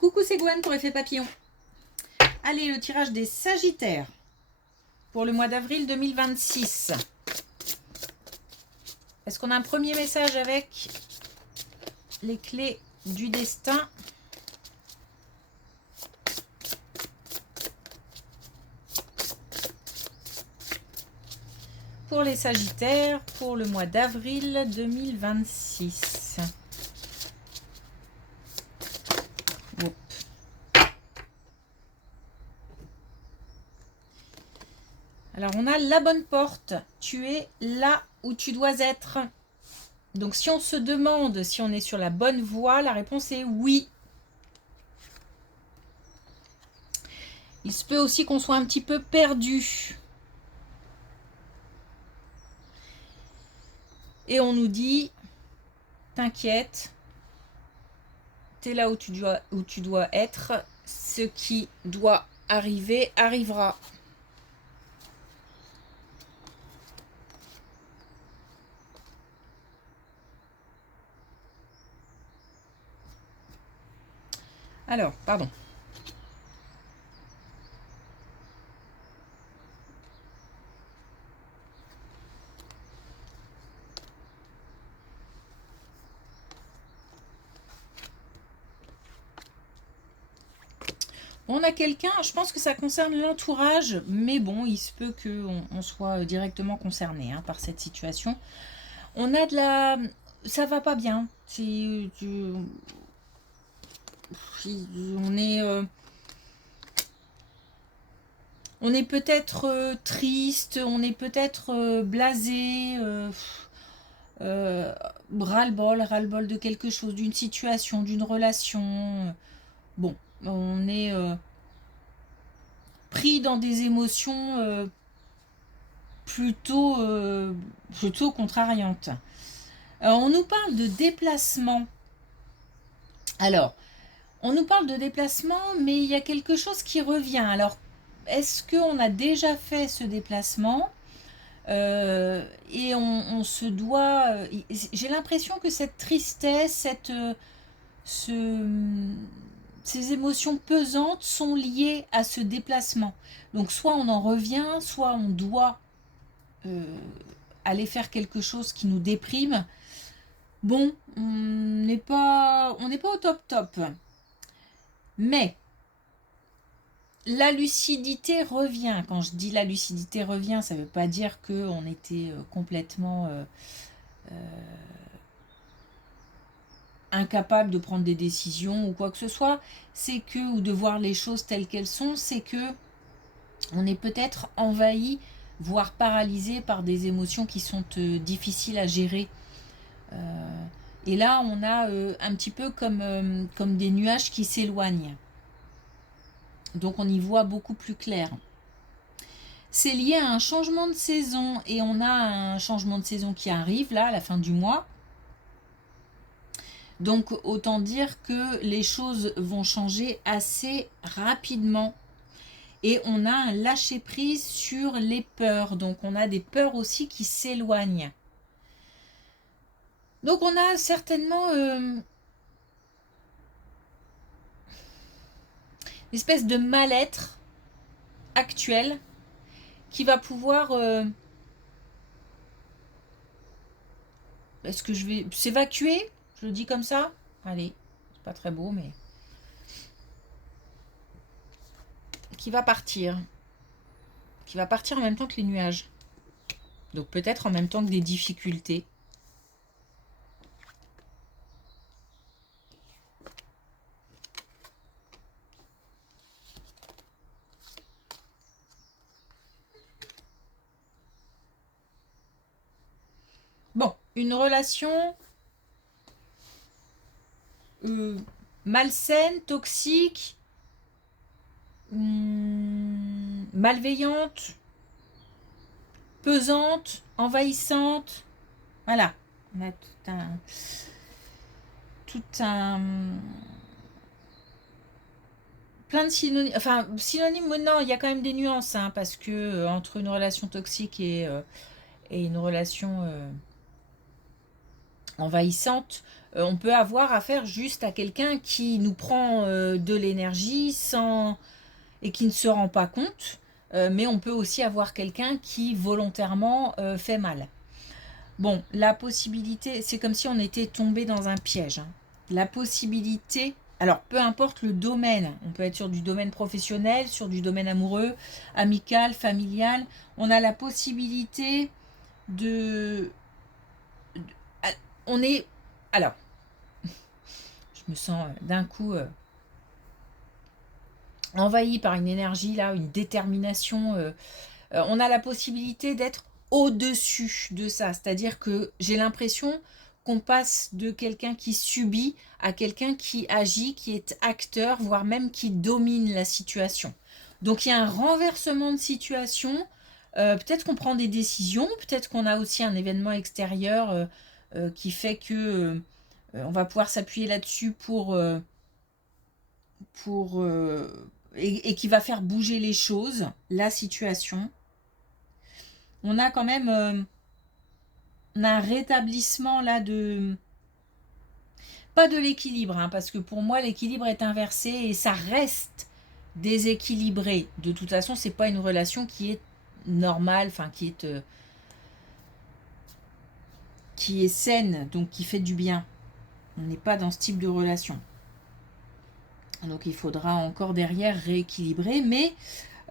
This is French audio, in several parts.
Coucou, c'est Gwen pour Effet Papillon. Allez, le tirage des Sagittaires pour le mois d'avril 2026. Est-ce qu'on a un premier message avec les clés du destin? Pour les Sagittaires, pour le mois d'avril 2026. Bon. Alors, on a la bonne porte. Tu es là où tu dois être. Donc, si on se demande si on est sur la bonne voie, la réponse est oui. Il se peut aussi qu'on soit un petit peu perdu. Et on nous dit, t'inquiète, t'es là où tu dois être. Ce qui doit arriver, arrivera. Alors, pardon. On a quelqu'un, je pense que ça concerne l'entourage, mais bon, il se peut qu'on soit directement concerné par cette situation. On a de la... Ça va pas bien. On est peut-être triste, on est peut-être blasé, ras-le-bol de quelque chose, d'une situation, d'une relation. Bon, on est pris dans des émotions plutôt contrariantes. On nous parle de déplacement. Alors, on nous parle de déplacement, mais il y a quelque chose qui revient. Alors, est-ce qu'on a déjà fait ce déplacement et on se doit... j'ai l'impression que cette tristesse, ces émotions pesantes sont liées à ce déplacement. Donc, soit on en revient, soit on doit aller faire quelque chose qui nous déprime. Bon, on n'est pas au top. Mais la lucidité revient. Quand je dis la lucidité revient, ça ne veut pas dire qu'on était complètement incapable de prendre des décisions ou quoi que ce soit. C'est que, ou de voir les choses telles qu'elles sont, c'est que on est peut-être envahi, voire paralysé par des émotions qui sont difficiles à gérer. Et là, on a un petit peu comme des nuages qui s'éloignent. Donc, on y voit beaucoup plus clair. C'est lié à un changement de saison. Et on a un changement de saison qui arrive, là, à la fin du mois. Donc, autant dire que les choses vont changer assez rapidement. Et on a un lâcher-prise sur les peurs. Donc, on a des peurs aussi qui s'éloignent. Donc, on a certainement une espèce de mal-être actuel qui va pouvoir... est-ce que je vais s'évacuer? Je le dis comme ça? Allez, c'est pas très beau, mais... Qui va partir. Qui va partir en même temps que les nuages. Donc peut-être en même temps que des difficultés. Bon, une relation malsaine, toxique, malveillante, pesante, envahissante. Voilà, on a plein de synonymes. Enfin, synonymes, non, il y a quand même des nuances, parce que entre une relation toxique et une relation envahissante, on peut avoir affaire juste à quelqu'un qui nous prend de l'énergie sans et qui ne se rend pas compte, mais on peut aussi avoir quelqu'un qui volontairement fait mal. Bon, la possibilité, c'est comme si on était tombé dans un piège, hein. La possibilité, alors peu importe le domaine, on peut être sur du domaine professionnel, sur du domaine amoureux, amical, familial, on a la possibilité de on est, alors, je me sens d'un coup envahi par une énergie là, une détermination. On a la possibilité d'être au-dessus de ça. C'est-à-dire que j'ai l'impression qu'on passe de quelqu'un qui subit à quelqu'un qui agit, qui est acteur, voire même qui domine la situation. Donc il y a un renversement de situation. Peut-être qu'on prend des décisions, peut-être qu'on a aussi un événement extérieur qui fait que on va pouvoir s'appuyer là-dessus pour et qui va faire bouger les choses, la situation. On a quand même on a un rétablissement là de pas de l'équilibre, hein, parce que pour moi l'équilibre est inversé et ça reste déséquilibré. De toute façon, c'est pas une relation qui est normale, enfin qui est saine, donc qui fait du bien. On n'est pas dans ce type de relation. Donc il faudra encore derrière rééquilibrer, mais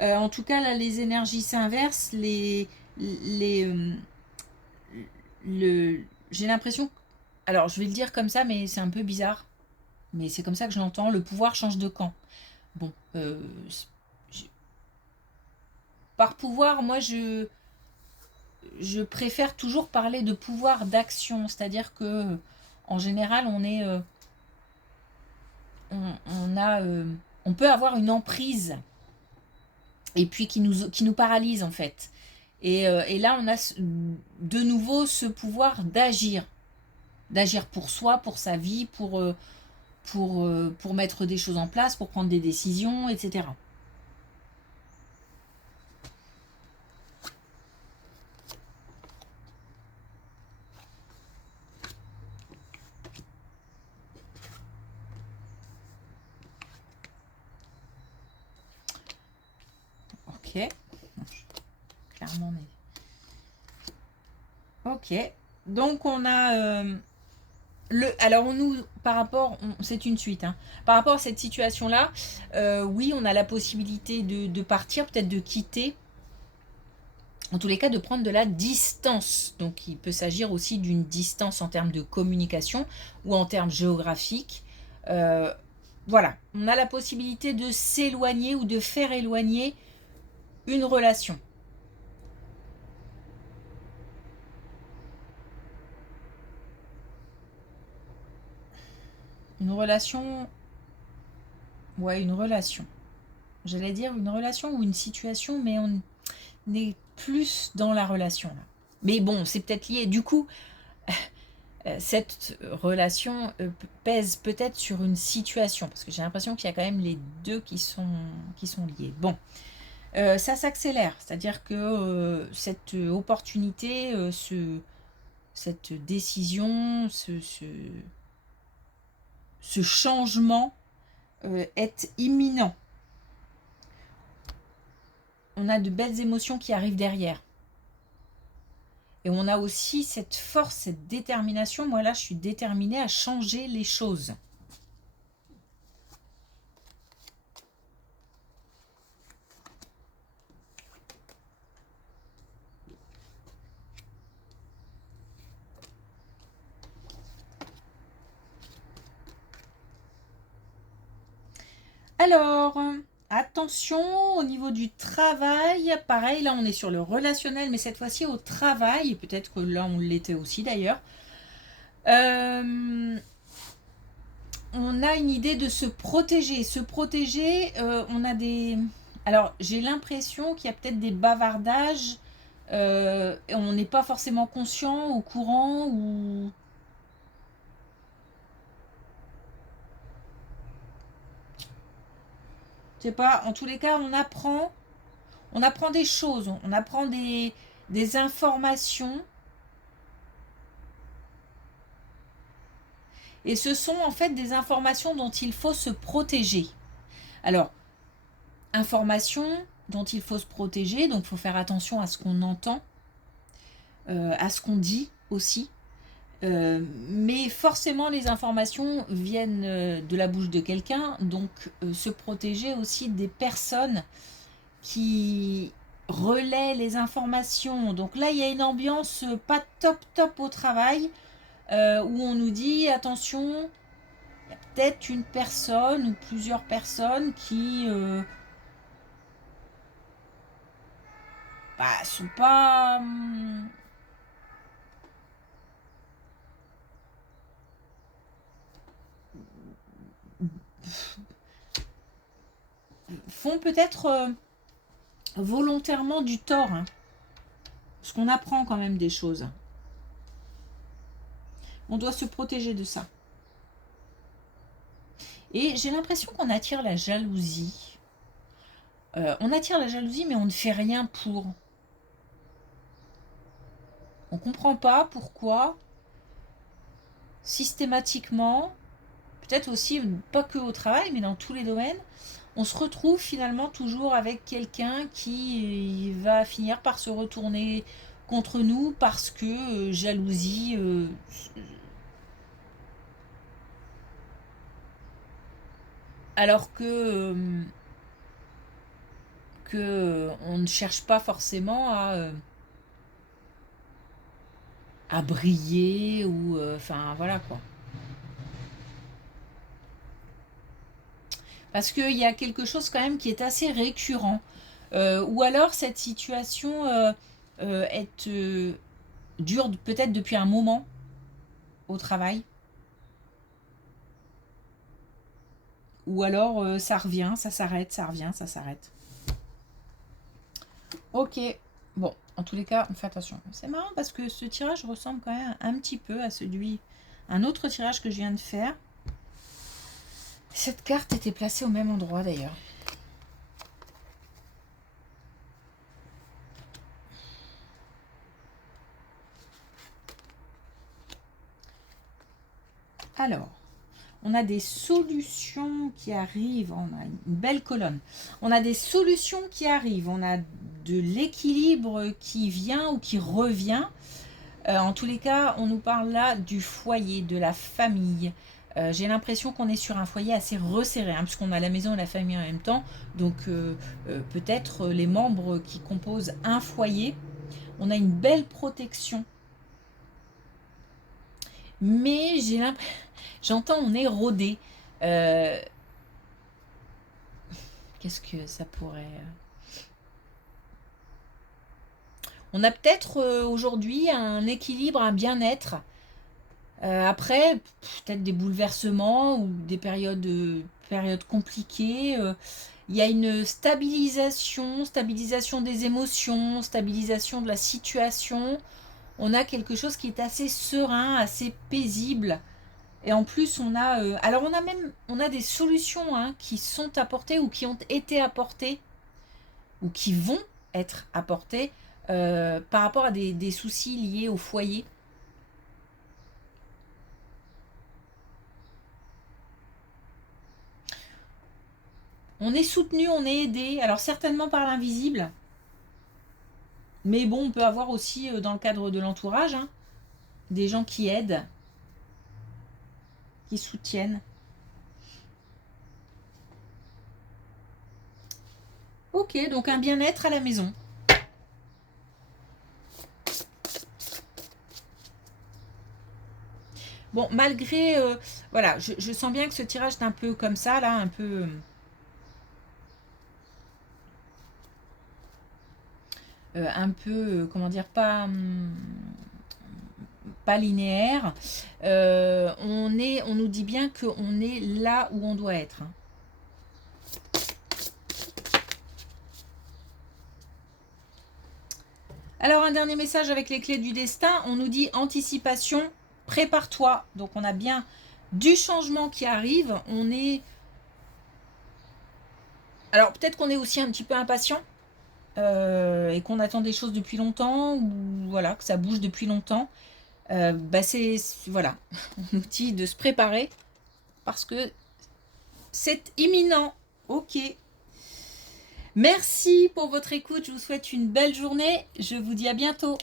en tout cas là les énergies s'inversent, j'ai l'impression, alors je vais le dire comme ça, mais c'est un peu bizarre, mais c'est comme ça que je l'entends, le pouvoir change de camp. Bon, par pouvoir, moi je préfère toujours parler de pouvoir d'action, c'est-à-dire que en général on peut avoir une emprise et puis qui nous paralyse en fait. Et là, on a de nouveau ce pouvoir d'agir pour soi, pour sa vie, pour mettre des choses en place, pour prendre des décisions, etc. Ok, clairement, mais... Ok, donc on a alors on nous par rapport, c'est une suite, hein. Par rapport à cette situation-là, oui, on a la possibilité de partir, peut-être de quitter, en tous les cas de prendre de la distance. Donc il peut s'agir aussi d'une distance en termes de communication ou en termes géographiques. Voilà, on a la possibilité de s'éloigner ou de faire éloigner une relation. Une relation, ouais, une relation. J'allais dire une relation ou une situation, mais on est plus dans la relation là. Mais bon, c'est peut-être lié. Du coup, cette relation pèse peut-être sur une situation, parce que j'ai l'impression qu'il y a quand même les deux qui sont liés. Bon, ça s'accélère, c'est-à-dire que cette opportunité, cette décision, ce changement est imminent. On a de belles émotions qui arrivent derrière. Et on a aussi cette force, cette détermination. Moi là, je suis déterminée à changer les choses. Alors, attention au niveau du travail. Pareil, là on est sur le relationnel, mais cette fois-ci au travail. Peut-être que là on l'était aussi d'ailleurs. On a une idée de se protéger. Se protéger, on a des... Alors, j'ai l'impression qu'il y a peut-être des bavardages. Et on n'est pas forcément conscient, au courant, ou... Je sais pas, en tous les cas, on apprend des choses, on apprend des informations Et ce sont en fait des informations dont il faut se protéger. Alors, informations dont il faut se protéger, donc il faut faire attention à ce qu'on entend, à ce qu'on dit aussi. Mais forcément, les informations viennent de la bouche de quelqu'un, donc se protéger aussi des personnes qui relaient les informations. Donc là, il y a une ambiance pas top top au travail, où on nous dit attention, il y a peut-être une personne ou plusieurs personnes qui sont pas font peut-être volontairement du tort, hein, parce qu'on apprend quand même des choses. On doit se protéger de ça. Et j'ai l'impression qu'on attire la jalousie. On attire la jalousie, mais on ne fait rien pour. On ne comprend pas pourquoi, systématiquement, peut-être aussi, pas que au travail, mais dans tous les domaines, on se retrouve finalement toujours avec quelqu'un qui va finir par se retourner contre nous parce que jalousie. Alors que on ne cherche pas forcément à briller ou enfin voilà quoi. Parce qu'il y a quelque chose quand même qui est assez récurrent. Ou alors cette situation dure peut-être depuis un moment au travail. Ou alors ça revient, ça s'arrête, ça revient, ça s'arrête. Ok, bon, en tous les cas, on fait attention. C'est marrant parce que ce tirage ressemble quand même un petit peu à un autre tirage que je viens de faire. Cette carte était placée au même endroit d'ailleurs. Alors, on a des solutions qui arrivent. On a une belle colonne. On a des solutions qui arrivent. On a de l'équilibre qui vient ou qui revient. En tous les cas, on nous parle là du foyer, de la famille. J'ai l'impression qu'on est sur un foyer assez resserré, hein, puisqu'on a la maison et la famille en même temps. Donc peut-être les membres qui composent un foyer. On a une belle protection. Mais j'entends on est rodé. Qu'est-ce que ça pourrait... On a peut-être aujourd'hui un équilibre, un bien-être. Après, peut-être des bouleversements ou des périodes compliquées. Il y a une stabilisation des émotions, stabilisation de la situation. On a quelque chose qui est assez serein, assez paisible. Et en plus, alors on a des solutions hein, qui sont apportées ou qui ont été apportées ou qui vont être apportées par rapport à des soucis liés au foyer. On est soutenu, on est aidé, alors certainement par l'invisible, mais bon, on peut avoir aussi dans le cadre de l'entourage hein, des gens qui aident, qui soutiennent. Ok, donc un bien-être à la maison. Bon, malgré... voilà, je sens bien que ce tirage est un peu comme ça, là, un peu... comment dire, pas linéaire. On nous dit bien qu'on est là où on doit être. Alors, un dernier message avec les clés du destin. On nous dit anticipation, prépare-toi. Donc, on a bien du changement qui arrive. On est... Alors, peut-être qu'on est aussi un petit peu impatient. Et qu'on attend des choses depuis longtemps. Ou voilà, que ça bouge depuis longtemps. bah c'est voilà, un outil de se préparer parce que c'est imminent. Ok. Merci pour votre écoute. Je vous souhaite une belle journée. Je vous dis à bientôt.